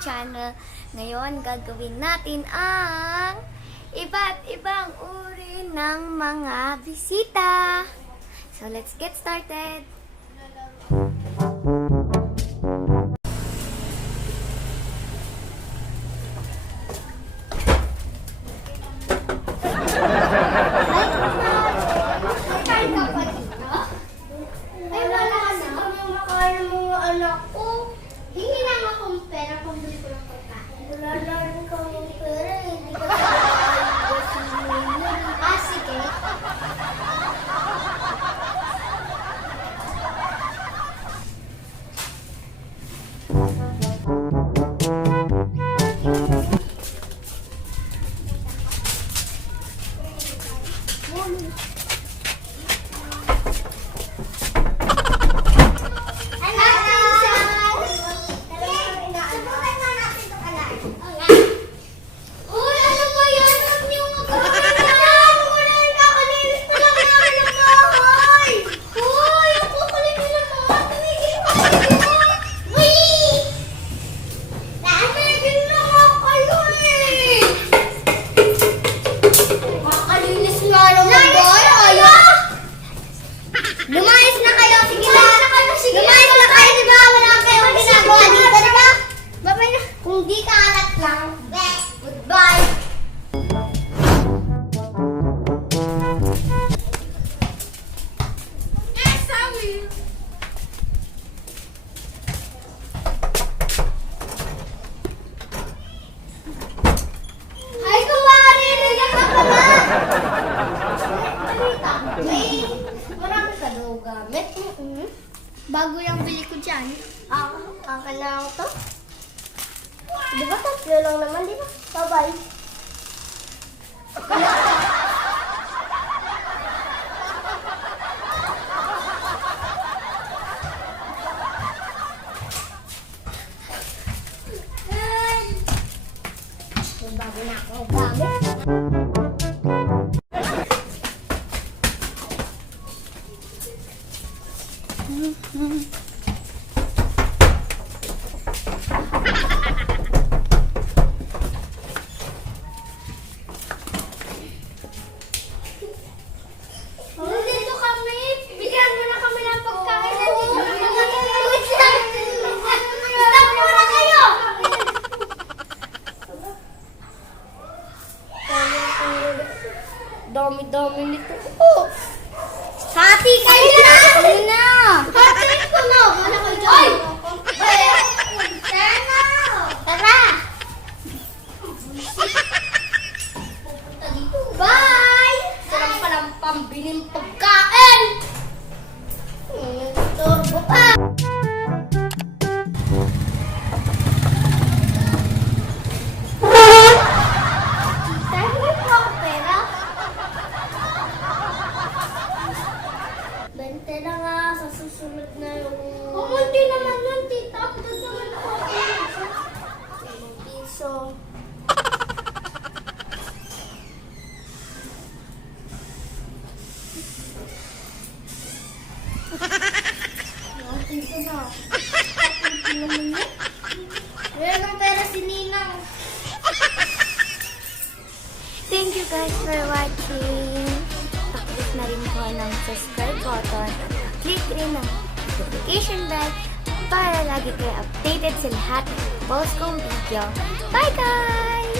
channel. Ngayon, gagawin natin ang iba't ibang uri ng mga bisita. So, let's get started! Bago yung bili ko dyan. Akin na lang to. Di ba tatlo lang naman, di ba? Bye-bye. Bago na ako gamit. Nandito kami. Bigyan mo na kami ng pagkain. Stop muna kayo! Dami-dami nito. Oh! Hati kayo na! Hati ko na! Wala ko dyan. Tara! Pupunta dito. Bye! Sarap palang pambiling pagkain! Turbo pa! Dahil po ako pera. 20 na nga, sa susunod na yung... Kumunti naman nun, tita. Doon naman po ako. 5 piso. Piso na. Meron ng pera si Ninang. Thank you guys for watching. Paklik na rin po ng subscribe button at click rin ng notification bell para lagi kayo updated sa lahat ng post kong video. Bye guys!